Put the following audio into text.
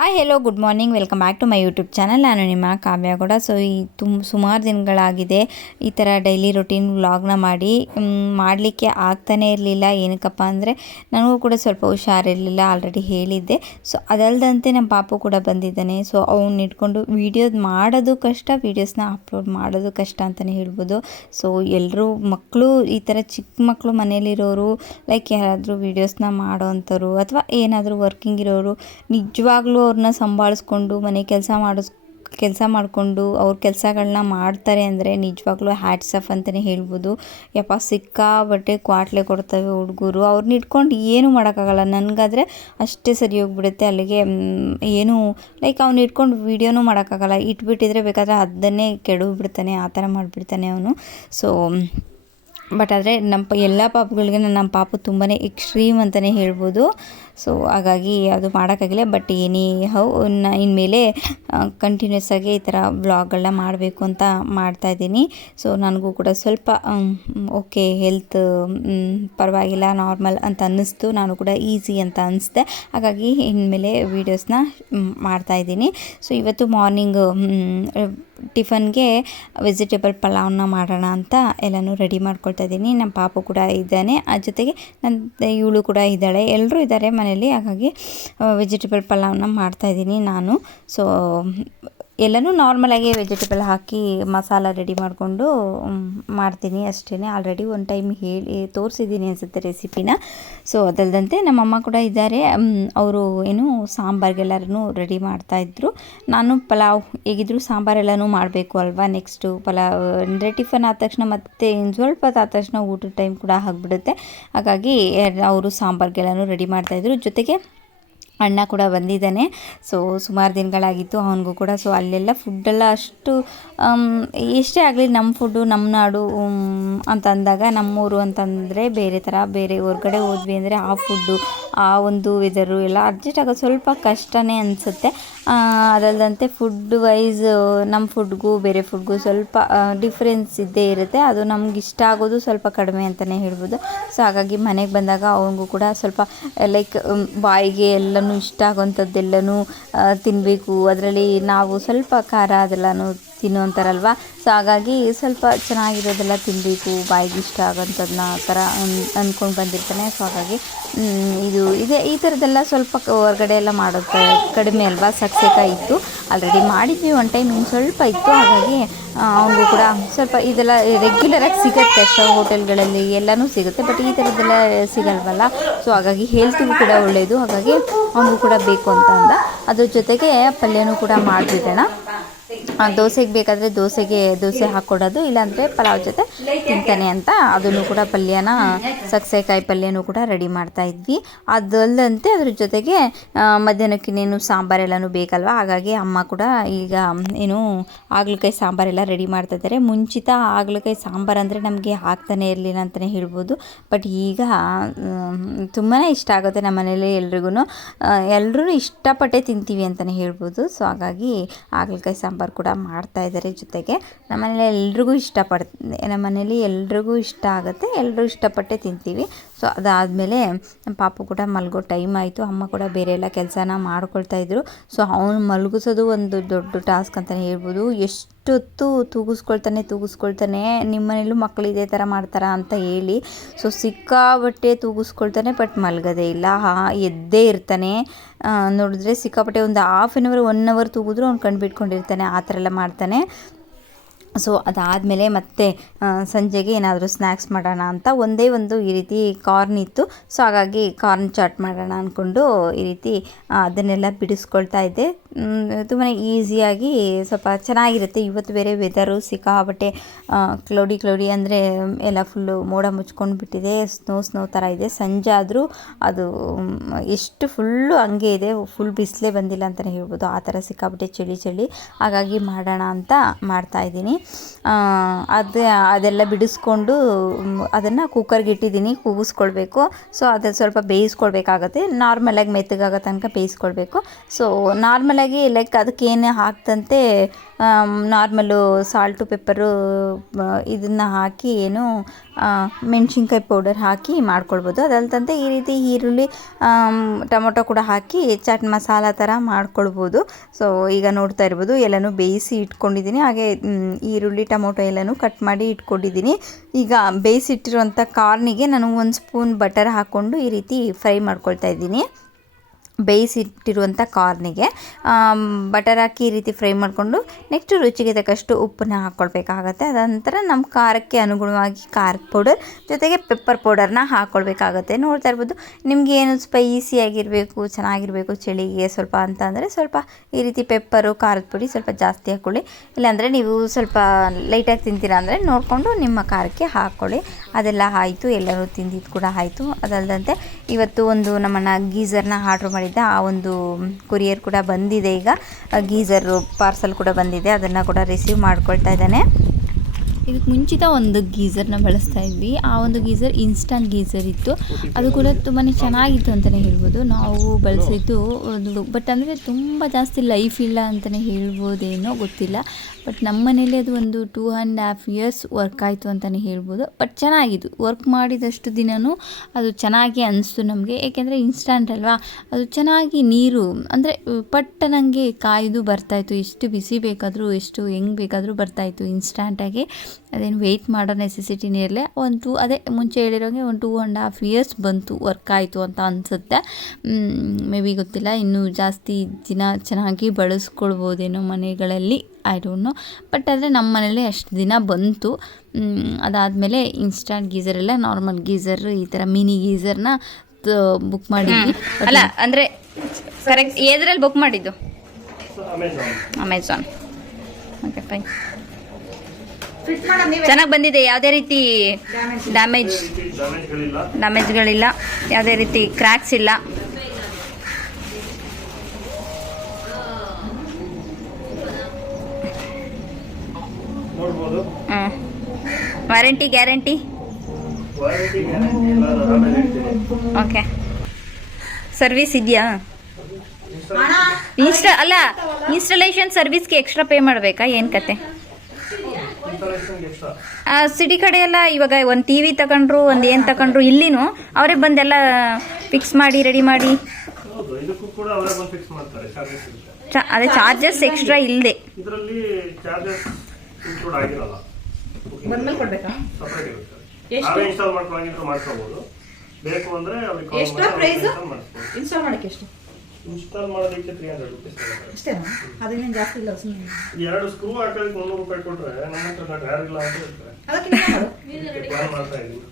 Hi hello good morning welcome back to my YouTube channel ನಾನು ನಿಮ್ಮ ಕಾವ್ಯ ಕೂಡ so ಈ ತುಂಬ ಸುಮಾರು ದಿನಗಳಾಗಿದೆ ಈ ಥರ ಡೈಲಿ ರೊಟೀನ್ ವ್ಲಾಗ್ನ ಮಾಡಿ. ಮಾಡಲಿಕ್ಕೆ ಆಗ್ತಾನೇ ಇರಲಿಲ್ಲ. ಏನಕ್ಕಪ್ಪ ಅಂದರೆ ನನಗೂ ಕೂಡ ಸ್ವಲ್ಪ ಹುಷಾರಿರಲಿಲ್ಲ ಆಲ್ರೆಡಿ ಹೇಳಿದ್ದೆ. ಸೊ ಅದಲ್ಲದಂತೆ ನಮ್ಮ ಪಾಪು ಕೂಡ ಬಂದಿದ್ದಾನೆ. ಸೊ ಅವ್ನು ಇಟ್ಕೊಂಡು ವೀಡಿಯೋದು ಮಾಡೋದು ಕಷ್ಟ ವೀಡಿಯೋಸ್ನ ಅಪ್ಲೋಡ್ ಮಾಡೋದು ಕಷ್ಟ ಅಂತಲೇ ಹೇಳ್ಬೋದು. ಸೊ ಎಲ್ಲರೂ ಮಕ್ಕಳು ಈ ಥರ ಚಿಕ್ಕ ಮಕ್ಕಳು ಮನೇಲಿರೋರು ಲೈಕ್ ಯಾರಾದರೂ ವೀಡಿಯೋಸ್ನ ಮಾಡೋ ಅಥವಾ ಏನಾದರೂ ವರ್ಕಿಂಗ್ ಇರೋರು, ನಿಜವಾಗ್ಲೂ ಅವ್ರನ್ನ ಸಂಭಾಳಿಸ್ಕೊಂಡು, ಮನೆ ಕೆಲಸ ಮಾಡಿಸ್, ಕೆಲಸ ಮಾಡಿಕೊಂಡು ಅವ್ರ ಕೆಲಸಗಳನ್ನ ಮಾಡ್ತಾರೆ ಅಂದರೆ ನಿಜವಾಗ್ಲೂ ಹ್ಯಾಟ್ಸ್ ಆಫ್ ಅಂತಲೇ ಹೇಳ್ಬೋದು. ಯಪ್ಪ ಸಿಕ್ಕಾಬಟ್ಟೆ ಕ್ವಾಟ್ಲೆ ಕೊಡ್ತವೆ ಹುಡುಗರು. ಅವ್ರನ್ನ ಇಟ್ಕೊಂಡು ಏನೂ ಮಾಡೋಕ್ಕಾಗಲ್ಲ. ನನಗಾದರೆ ಅಷ್ಟೇ ಸರಿ ಹೋಗ್ಬಿಡುತ್ತೆ. ಅಲ್ಲಿಗೆ ಏನು ಲೈಕ್ ಅವ್ನು ಇಟ್ಕೊಂಡು ವೀಡಿಯೋನೂ ಮಾಡೋಕ್ಕಾಗಲ್ಲ. ಇಟ್ಬಿಟ್ಟಿದ್ರೆ ಬೇಕಾದರೆ ಅದನ್ನೇ ಕೆಡವು ಬಿಡ್ತಾನೆ ಆ ಥರ ಮಾಡಿಬಿಡ್ತಾನೆ ಅವನು. ಸೊ ಬಟ್ ಆದರೆ ನಮ್ಮ ಎಲ್ಲ ಪಾಪಗಳಿಗೆ ನಮ್ಮ ಪಾಪು ತುಂಬಾ ಎಕ್ಸ್ಟ್ರೀಮ್ ಅಂತಲೇ ಹೇಳ್ಬೋದು. ಸೊ ಹಾಗಾಗಿ ಅದು ಮಾಡೋಕ್ಕಾಗಿಲ್ಲ. ಬಟ್ ಏನೇ ಹೌ ಇನ್ನು ಇನ್ಮೇಲೆ ಕಂಟಿನ್ಯೂಸ್ ಆಗಿ ಈ ಥರ ಬ್ಲಾಗ್ಗಳನ್ನ ಮಾಡಬೇಕು ಅಂತ ಮಾಡ್ತಾಯಿದ್ದೀನಿ ಸೊ ನನಗೂ ಕೂಡ ಸ್ವಲ್ಪ ಓಕೆ ಹೆಲ್ತ್ ಪರವಾಗಿಲ್ಲ ನಾರ್ಮಲ್ ಅಂತ ಅನ್ನಿಸ್ತು. ನಾನು ಕೂಡ ಈಸಿ ಅಂತ ಅನಿಸ್ದೆ. ಹಾಗಾಗಿ ಇನ್ಮೇಲೆ ವೀಡಿಯೋಸ್ನ ಮಾಡ್ತಾಯಿದ್ದೀನಿ ಸೊ ಇವತ್ತು ಮಾರ್ನಿಂಗ್ ಟಿಫನ್ಗೆ ವೆಜಿಟೇಬಲ್ ಪಲಾವ್ನ ಮಾಡೋಣ ಅಂತ ಎಲ್ಲನೂ ರೆಡಿ ಮಾಡ್ಕೊಳ್ತಾ ಇದ್ದೀನಿ. ನಮ್ಮ ಪಾಪು ಕೂಡ ಇದ್ದಾನೆ. ಆ ಜೊತೆಗೆ ನನ್ನ ಇವಳು ಕೂಡ ಇದ್ದಾಳೆ. ಎಲ್ಲರೂ ಇದ್ದಾರೆ ಮನೇಲಿ ಹಾಗಾಗಿ ವೆಜಿಟೇಬಲ್ ಪಲಾವನ್ನ ಮಾಡ್ತಾಯಿದ್ದೀನಿ ನಾನು. ಸೊ ಎಲ್ಲನೂ ನಾರ್ಮಲಾಗಿ ವೆಜಿಟೇಬಲ್ ಹಾಕಿ ಮಸಾಲ ರೆಡಿ ಮಾಡಿಕೊಂಡು ಮಾಡ್ತೀನಿ ಅಷ್ಟೇ ಆಲ್ರೆಡಿ ಒಂದು ಟೈಮ್ ಹೇಳಿ, ತೋರಿಸಿದ್ದೀನಿ ಅನಿಸುತ್ತೆ ರೆಸಿಪಿನ ಸೊ ಅದಲ್ಲದಂತೆ ನಮ್ಮಮ್ಮ ಕೂಡ ಇದ್ದಾರೆ. ಅವರು ಏನು ಸಾಂಬಾರಿಗೆಲ್ಲರೂ ರೆಡಿ ಮಾಡ್ತಾಯಿದ್ರು ನಾನು ಪಲಾವ್ ಹೇಗಿದ್ರು ಸಾಂಬಾರೆಲ್ಲನೂ ಮಾಡಬೇಕು ಅಲ್ವಾ? ನೆಕ್ಸ್ಟು ಪಲಾವ್, ಅಂದರೆ ಟಿಫನ್ ಆದ ತಕ್ಷಣ ಮತ್ತೆ ಸ್ವಲ್ಪ ಆದ ತಕ್ಷಣ ಊಟದ ಟೈಮ್ ಕೂಡ ಆಗಿಬಿಡುತ್ತೆ. ಹಾಗಾಗಿ, ಅವರು ಸಾಂಬಾರ್ಗೆಲ್ಲನೂ ರೆಡಿ ಮಾಡ್ತಾಯಿದ್ರು ಜೊತೆಗೆ ಅಣ್ಣ ಕೂಡ ಬಂದಿದ್ದಾನೆ. ಸೊ ಸುಮಾರು ದಿನಗಳಾಗಿತ್ತು ಅವನಿಗೂ ಕೂಡ. ಸೊ ಅಲ್ಲೆಲ್ಲ ಫುಡ್ಡೆಲ್ಲ ಅಷ್ಟು ಎಷ್ಟೇ ಆಗಲಿ ನಮ್ಮ ಫುಡ್ಡು ನಮ್ಮ ನಾಡು ಅಂತಂದಾಗ ನಮ್ಮೂರು ಅಂತಂದರೆ ಬೇರೆ ಥರ ಬೇರೆ ಹೊರ್ಗಡೆ ಹೋದ್ವಿ ಅಂದರೆ ಆ ಫುಡ್ಡು ಆ ಒಂದು ವೆದರು ಎಲ್ಲ ಅಡ್ಜಸ್ಟ್ ಆಗೋದು ಸ್ವಲ್ಪ ಕಷ್ಟನೇ ಅನಿಸುತ್ತೆ. ಅದಲ್ಲದಂತೆ ಫುಡ್ ವೈಸ್ ನಮ್ಮ ಫುಡ್ಗೂ ಬೇರೆ ಫುಡ್ಗೂ ಸ್ವಲ್ಪ ಡಿಫ್ರೆನ್ಸ್ ಇದ್ದೇ ಇರುತ್ತೆ. ಅದು ನಮ್ಗೆ ಇಷ್ಟ ಆಗೋದು ಸ್ವಲ್ಪ ಕಡಿಮೆ ಅಂತಲೇ ಹೇಳ್ಬೋದು. ಸೊ ಹಾಗಾಗಿ ಮನೆಗೆ ಬಂದಾಗ ಅವನಿಗೂ ಕೂಡ ಸ್ವಲ್ಪ ಲೈಕ್ ಬಾಯಿಗೆ ಎಲ್ಲನೂ ಇಷ್ಟ ಆಗೋಂಥದ್ದೆಲ್ಲನೂ ತಿನ್ನಬೇಕು ಅದರಲ್ಲಿ ನಾವು ಸ್ವಲ್ಪ ಖಾರ ಅದೆಲ್ಲನೂ ತಿನ್ನುವಂತಾರಲ್ವ ಸೊ ಹಾಗಾಗಿ ಸ್ವಲ್ಪ ಚೆನ್ನಾಗಿರೋದೆಲ್ಲ ತಿನ್ನಬೇಕು ಬಾಯಿಗೆ ಇಷ್ಟ ಆಗೋಂಥದ್ದನ್ನ ಆ ಥರ ಅಂದ್ಕೊಂಡು ಬಂದಿರ್ತಾನೆ. ಸೊ ಹಾಗಾಗಿ ಇದು, ಇದೆ, ಈ ಥರದ್ದೆಲ್ಲ ಸ್ವಲ್ಪ ಹೊರಗಡೆ ಎಲ್ಲ ಮಾಡೋದು ಕಡಿಮೆ ಅಲ್ವಾ? ಸಕ್ಸೆಕಾಯಿ ಇತ್ತು. ಆಲ್ರೆಡಿ ಮಾಡಿದ್ವಿ ಒನ್ ಟೈಮ್ ಇನ್ನು ಸ್ವಲ್ಪ ಇತ್ತು. ಹಾಗಾಗಿ ಅವನಿಗೂ ಕೂಡ ಸ್ವಲ್ಪ ಇದೆಲ್ಲ ರೆಗ್ಯುಲರಾಗಿ ಸಿಗುತ್ತೆ. ಅಷ್ಟೇ ಹೋಟೆಲ್ಗಳಲ್ಲಿ ಎಲ್ಲನೂ ಸಿಗುತ್ತೆ. ಬಟ್ ಈ ಥರದ್ದೆಲ್ಲ ಸಿಗಲ್ವಲ್ಲ? ಸೊ ಹಾಗಾಗಿ ಹೇಳ್ತೀವಿ ಕೂಡ ಒಳ್ಳೆಯದು ಹಾಗಾಗಿ, ಅವನಿಗೂ ಕೂಡ ಬೇಕು ಅಂತ ಅಂದ. ಅದ್ರ ಜೊತೆಗೆ ಪಲ್ಯನೂ ಕೂಡ ಮಾಡಿಬಿಡೋಣ. ದೋಸೆಗೆ ಬೇಕಾದರೆ ದೋಸೆಗೆ ದೋಸೆ ಹಾಕ್ಕೊಡೋದು ಇಲ್ಲಾಂದರೆ ಪಲಾವ್ ಜೊತೆ ತಿಂತಾನೆ ಅಂತ ಅದನ್ನು ಕೂಡ ಪಲ್ಯನ, ಸಕ್ಸೆಕಾಯಿ ಪಲ್ಯನೂ ಕೂಡ ರೆಡಿ ಮಾಡ್ತಾ ಇದ್ವಿ. ಅದಲ್ಲದಂತೆ ಅದ್ರ ಜೊತೆಗೆ ಮಧ್ಯಾಹ್ನಕ್ಕಿನ್ನೇನು ಸಾಂಬಾರೆಲ್ಲನೂ ಬೇಕಲ್ವ? ಹಾಗಾಗಿ ಅಮ್ಮ ಕೂಡ ಈಗ, ಏನು ಹಾಗಲಕಾಯಿ ಸಾಂಬಾರೆಲ್ಲ ರೆಡಿ ಮಾಡ್ತಾ ಇದ್ದಾರೆ. ಮುಂಚಿತ ಹಾಗಲಕಾಯಿ ಸಾಂಬಾರು ಅಂದರೆ ನಮಗೆ ಹಾಕ್ತಾನೆ ಇರಲಿಲ್ಲ ಅಂತಲೇ ಹೇಳ್ಬೋದು. ಬಟ್ ಈಗ ತುಂಬಾ ಇಷ್ಟ ಆಗುತ್ತೆ ನಮ್ಮ ಮನೇಲಿ ಎಲ್ರಿಗೂ ಎಲ್ಲರೂ ಇಷ್ಟಪಟ್ಟೆ ತಿಂತೀವಿ ಅಂತಲೇ ಹೇಳ್ಬೋದು. ಸೊ, ಹಾಗಾಗಿ ಹಾಗಲಕಾಯಿ ಸಾಂಬಾರು ಕೂಡ ಮಾಡ್ತಾ ಇದ್ದಾರೆ ಜೊತೆಗೆ. ನಮ್ಮ ಮನೇಲಿ ಎಲ್ರಿಗೂ ನಮ್ಮ ಮನೇಲಿ ಎಲ್ರಿಗೂ ಇಷ್ಟ ಆಗುತ್ತೆ ಎಲ್ಲರೂ ಇಷ್ಟಪಟ್ಟೆ ತಿಂತೀವಿ. ಸೊ ಅದಾದಮೇಲೆ ನಮ್ಮ ಪಾಪು ಕೂಡ ಮಲಗೋ ಟೈಮ್ ಆಯಿತು. ಅಮ್ಮ ಕೂಡ ಬೇರೆ ಎಲ್ಲ ಕೆಲಸನ ಮಾಡ್ಕೊಳ್ತಾ ಇದ್ರು. ಸೊ ಅವನು ಮಲಗಿಸೋದು ಒಂದು ದೊಡ್ಡ ಟಾಸ್ಕ್ ಅಂತಲೇ ಹೇಳ್ಬೋದು. ಎಷ್ಟೊತ್ತು ತೂಗಿಸ್ಕೊಳ್ತಾನೆ ತೂಗಿಸ್ಕೊಳ್ತಾನೆ, ನಿಮ್ಮನೇಲೂ ಮಕ್ಕಳು ಇದೇ ಥರ ಮಾಡ್ತಾರಾ ಅಂತ ಹೇಳಿ. ಸೊ ಸಿಕ್ಕಾಪಟ್ಟೆ ತೂಗಿಸ್ಕೊಳ್ತಾನೆ, ಬಟ್ ಮಲಗೋದೇ ಇಲ್ಲ. ಹಾ, ಎದ್ದೇ ಇರ್ತಾನೆ. ನೋಡಿದ್ರೆ ಸಿಕ್ಕಾಪಟ್ಟೆ ಒಂದು half an hour one hour ತೂಗಿದ್ರು ಅವ್ನು ಕಂಡು ಬಿಟ್ಕೊಂಡಿರ್ತಾನೆ. ಆ ಥರ ಎಲ್ಲ ಮಾಡ್ತಾನೆ. ಸೊ ಅದಾದಮೇಲೆ ಮತ್ತೆ ಸಂಜೆಗೆ ಏನಾದರೂ ಸ್ನ್ಯಾಕ್ಸ್ ಮಾಡೋಣ ಅಂತ ಒಂದೇ ಒಂದು ಈ ರೀತಿ ಕಾರ್ನ್ ಇತ್ತು. ಸೊ ಹಾಗಾಗಿ ಕಾರ್ನ್ ಚಾಟ್ ಮಾಡೋಣ ಅಂದ್ಕೊಂಡು ಈ ರೀತಿ ಅದನ್ನೆಲ್ಲ ಬಿಡಿಸ್ಕೊಳ್ತಾ ಇದ್ದೆ. ತುಂಬಾ ಈಸಿಯಾಗಿ ಸ್ವಲ್ಪ ಚೆನ್ನಾಗಿರುತ್ತೆ. ಇವತ್ತು ಬೇರೆ ವೆದರು ಸಿಕ್ಕಾಬಟ್ಟೆ ಕ್ಲೌಡಿ ಕ್ಲೌಡಿ ಅಂದರೆ ಎಲ್ಲ ಫುಲ್ಲು ಮೋಡ ಮುಚ್ಕೊಂಡು ಬಿಟ್ಟಿದೆ. ಸ್ನೋ ಸ್ನೋ ಥರ ಇದೆ. ಸಂಜೆ ಆದರೂ ಅದು ಎಷ್ಟು ಫುಲ್ಲು ಹಂಗೆ ಇದೆ ಫುಲ್ ಬಿಸಿಲೇ ಬಂದಿಲ್ಲ ಅಂತಲೇ ಹೇಳ್ಬೋದು. ಆ ಥರ ಸಿಕ್ಕಾಬಿಟ್ಟೆ ಚಳಿ ಚಳಿ. ಹಾಗಾಗಿ ಮಾಡೋಣ ಅಂತ ಮಾಡ್ತಾ ಇದ್ದೀನಿ. ಅದು, ಅದೆಲ್ಲ ಬಿಡಿಸ್ಕೊಂಡು ಅದನ್ನು ಕುಕ್ಕರ್ಗೆ ಇಟ್ಟಿದ್ದೀನಿ. ಕೂಗಿಸ್ಕೊಳ್ಬೇಕು. ಸೊ ಅದು ಸ್ವಲ್ಪ ಬೇಯಿಸ್ಕೊಳ್ಬೇಕಾಗತ್ತೆ. ನಾರ್ಮಲಾಗಿ ಮೆತ್ತಗಾಗೋ ತನಕ ಬೇಯಿಸ್ಕೊಳ್ಬೇಕು. ಸೊ ನಾರ್ಮಲಾಗಿ ಲೈಕ್ ಅದಕ್ಕೇನು ಹಾಕ್ದಂತೆ ನಾರ್ಮಲು ಸಾಲ್ಟು ಪೆಪ್ಪರು ಇದನ್ನು ಹಾಕಿ ಏನು ಮೆಣಸಿನ್ಕಾಯಿ ಪೌಡರ್ ಹಾಕಿ ಮಾಡ್ಕೊಳ್ಬೋದು. ಅದಲ್ದಂತೆ ಈ ರೀತಿ ಈರುಳ್ಳಿ ಟೊಮೊಟೊ ಕೂಡ ಹಾಕಿ ಚಾಟ್ ಮಸಾಲ ಥರ ಮಾಡ್ಕೊಳ್ಬೋದು. ಸೊ ಈಗ ನೋಡ್ತಾ ಇರ್ಬೋದು, ಎಲ್ಲನೂ ಬೇಯಿಸಿ ಇಟ್ಕೊಂಡಿದ್ದೀನಿ. ಹಾಗೆ ಈರುಳ್ಳಿ, ಟೊಮೊಟೊ ಎಲ್ಲನೂ ಕಟ್ ಮಾಡಿ ಇಟ್ಕೊಂಡಿದ್ದೀನಿ. ಈಗ ಬೇಯಿಸಿಟ್ಟಿರುವಂಥ ಕಾರ್ನಿಗೆ ನಾನು ಒಂದು ಸ್ಪೂನ್ ಬಟರ್ ಹಾಕ್ಕೊಂಡು ಈ ರೀತಿ ಫ್ರೈ ಮಾಡ್ಕೊಳ್ತಾ ಇದ್ದೀನಿ. ಬೇಯಿಸಿಟ್ಟಿರುವಂಥ ಕಾರ್ನಿಗೆ. ಬಟರ್ ಹಾಕಿ ಈ ರೀತಿ ಫ್ರೈ ಮಾಡಿಕೊಂಡು ನೆಕ್ಸ್ಟ್ ರುಚಿಗೆ ತಕ್ಕಷ್ಟು ಉಪ್ಪನ್ನ ಹಾಕ್ಕೊಳ್ಬೇಕಾಗತ್ತೆ ಅದಂತರ ನಮ್ಮ ಖಾರಕ್ಕೆ ಅನುಗುಣವಾಗಿ ಖಾರದ ಪೌಡರ್ ಜೊತೆಗೆ ಪೆಪ್ಪರ್ ಪೌಡರ್ನ ಹಾಕ್ಕೊಳ್ಬೇಕಾಗತ್ತೆ ನೋಡ್ತಾ ಇರ್ಬೋದು, ನಿಮಗೆ ಏನು ಸ್ಪೈಸಿಯಾಗಿರಬೇಕು ಚೆನ್ನಾಗಿರಬೇಕು, ಚಳಿಗೆ ಸ್ವಲ್ಪ ಅಂತ ಅಂದರೆ ಸ್ವಲ್ಪ ಈ ರೀತಿ ಪೆಪ್ಪರು ಖಾರದ ಪುಡಿ ಸ್ವಲ್ಪ ಜಾಸ್ತಿ ಹಾಕ್ಕೊಳ್ಳಿ ಇಲ್ಲಾಂದರೆ ನೀವು ಸ್ವಲ್ಪ ಲೈಟಾಗಿ ತಿಂತೀರಾ ಅಂದರೆ ನೋಡಿಕೊಂಡು ನಿಮ್ಮ ಖಾರಕ್ಕೆ ಹಾಕ್ಕೊಳ್ಳಿ ಅದೆಲ್ಲ ಆಯಿತು, ಎಲ್ಲರೂ ತಿಂದಿದ್ದು ಕೂಡ ಆಯಿತು. ಅದಲ್ಲದಂತೆ ಇವತ್ತು ಒಂದು ನಮ್ಮನ್ನು ಗೀಝರ್ನ ಆರ್ಡ್ರ್ ಮಾಡಿದ್ದೆ ಆ ಒಂದು ಕೊರಿಯರ್ ಕೂಡ ಬಂದಿದೆ ಈಗ. ಗೀಝರ್ ಪಾರ್ಸಲ್ ಕೂಡ ಬಂದಿದೆ. ಅದನ್ನು ಕೂಡ ರಿಸೀವ್ ಮಾಡ್ಕೊಳ್ತಾ ಇದ್ದಾನೆ. ಇದಕ್ಕೆ ಮುಂಚಿತ ಒಂದು ಗೀಝರ್ನ ಬಳಸ್ತಾ ಇದ್ವಿ. ಆ ಒಂದು ಗೀಝರ್ ಇನ್ಸ್ಟಂಟ್ ಗೀಝರ್ ಇತ್ತು. ಅದು ಕೂಡ ತುಂಬಾ ಚೆನ್ನಾಗಿತ್ತು ಅಂತಲೇ ಹೇಳ್ಬೋದು. ನಾವು ಬಳಸಿದ್ದು ಒಂದು ಬಟ್ ಅಂದರೆ ತುಂಬ ಜಾಸ್ತಿ ಲೈಫ್ ಇಲ್ಲ ಅಂತಲೇ ಹೇಳ್ಬೋದೇನೋ ಗೊತ್ತಿಲ್ಲ. ಬಟ್ ನಮ್ಮ ಮನೇಲಿ ಅದು ಒಂದು two and half years work ಆಯಿತು ಅಂತಲೇ ಹೇಳ್ಬೋದು. ಬಟ್ ಚೆನ್ನಾಗಿತ್ತು. ವರ್ಕ್ ಮಾಡಿದಷ್ಟು ದಿನವೂ ಅದು ಚೆನ್ನಾಗಿ ಅನಿಸ್ತು ನಮಗೆ. ಏಕೆಂದರೆ ಇನ್ಸ್ಟಂಟ್ ಅಲ್ವಾ? ಅದು ಚೆನ್ನಾಗಿ ನೀರು, ಅಂದರೆ ಪಟ್ಟ ನನಗೆ ಕಾಯ್ದು ಬರ್ತಾಯಿತ್ತು ಎಷ್ಟು ಬಿಸಿ ಬೇಕಾದರೂ, ಎಷ್ಟು ಹೆಂಗೆ ಬೇಕಾದರೂ ಬರ್ತಾಯಿತ್ತು ಇನ್ಸ್ಟಂಟಾಗಿ ಅದೇನು ವೆಯ್ಟ್ ಮಾಡೋ ನೆಸೆಸಿಟಿನೇ ಇರಲಿ. ಒಂದು ಟೂ ಅದೇ ಮುಂಚೆ ಹೇಳಿರೋಂಗೆ ಒಂದು ಟೂ ಆ್ಯಂಡ್ ಹಾಫ್ ಇಯರ್ಸ್ ಬಂತು ವರ್ಕ್ ಆಯಿತು ಅಂತ ಅನಿಸುತ್ತೆ. ಮೇ ಬಿ ಗೊತ್ತಿಲ್ಲ. ಇನ್ನೂ ಜಾಸ್ತಿ ದಿನ ಚೆನ್ನಾಗಿ ಬಳಸ್ಕೊಳ್ಬೋದೇನೋ ಮನೆಗಳಲ್ಲಿ ಐ ಡೋಂಟ್ ನೋ ಬಟ್ ಆದರೆ ನಮ್ಮ ಮನೇಲಿ ಅಷ್ಟು ದಿನ ಬಂತು. ಅದಾದಮೇಲೆ ಇನ್ಸ್ಟಂಟ್ ಗೀಝರೆಲ್ಲ ನಾರ್ಮಲ್ ಗೀಸರ್ ಈ ಥರ ಮಿನಿ ಗೀಸರ್ನ ಬುಕ್ ಮಾಡಿದ್ವಿ. ಅಲ್ಲ ಅಂದರೆ ಕರೆಕ್ಟ್ ಎದ್ರಲ್ಲಿ ಬುಕ್ ಮಾಡಿದ್ದು? ಅಮೆಝಾನ್ ಓಕೆ ಫೈನ್ ಚೆನ್ನಾಗಿ ಬಂದಿದೆ ಯಾವುದೇ ರೀತಿ ಡ್ಯಾಮೇಜ್ ಡ್ಯಾಮೇಜ್ಗಳಿಲ್ಲ ಯಾವುದೇ ರೀತಿ ಕ್ರ್ಯಾಕ್ಸ್ ಇಲ್ಲ. ವಾರಂಟಿ ಗ್ಯಾರಂಟಿ ವಾರಂಟಿ ಗ್ಯಾರಂಟಿ ನಾನು ಆಮೇಲೆ ಹೇಳ್ತೀನಿ. ಓಕೆ ಸರ್ವಿಸ್ ಇದೆಯಾ? ಇನ್ಸ್ಟಾ ಅಲ್ಲ ಇನ್ಸ್ಟಾಲೇಷನ್ ಸರ್ವಿಸ್ಗೆ ಎಕ್ಸ್ಟ್ರಾ ಪೇ ಮಾಡಬೇಕಾ? ಏನು ಕತೆ? ಸಿಟಿ ಕಡೆ ಎಲ್ಲ ಇವಾಗ ಒಂದು ಟಿ ವಿ ತಗೊಂಡ್ರು ಒಂದು ಏನು ತಗೊಂಡ್ರು ಇಲ್ಲಿನೂ ಅವರೇ ಬಂದೆಲ್ಲ ಫಿಕ್ಸ್ ಮಾಡಿ ರೆಡಿ ಮಾಡಿ. ಹೌದು ಇದಕ್ಕೂ ಕೂಡ ಅವರೇ ಬಂದು ಫಿಕ್ಸ್ ಮಾಡ್ತಾರೆ ಚಾರ್ಜಸ್ ಇರುತ್ತೆ. ಅದೇ ಚಾರ್ಜಸ್ ಎಕ್ಸ್ಟ್ರಾ ಇಲ್ಲದೆ. ಎಷ್ಟೋ? ಪ್ರೈಸ್ ಇನ್ಸ್ಟಾಲ್ ಮಾಡಕ್ಕೆ ಎಷ್ಟು? ಇನ್ಸ್ಟಾಲ್ ಮಾಡೋದಕ್ಕೆ ತ್ರೀ ಹಂಡ್ರೆಡ್ ರುಪೀಸ್ ಅಷ್ಟೇನಾ ಅದೇನೇನು ಜಾಸ್ತಿ ಇಲ್ಲ ಸುಮ್ಮನೆ ಎರಡು ಸ್ಕ್ರೂ ಹಾಕೋದಕ್ಕೆ ಮುನ್ನೂರು ರೂಪಾಯಿ ಕೊಟ್ರೆ ನಮ್ಮ ಹತ್ರ ಯಾರಿಲ್ಲ ಅಂತ ಹೇಳ್ತಾರೆ. ಮಾಡ್ತಾ ಇದ್ದೀನಿ.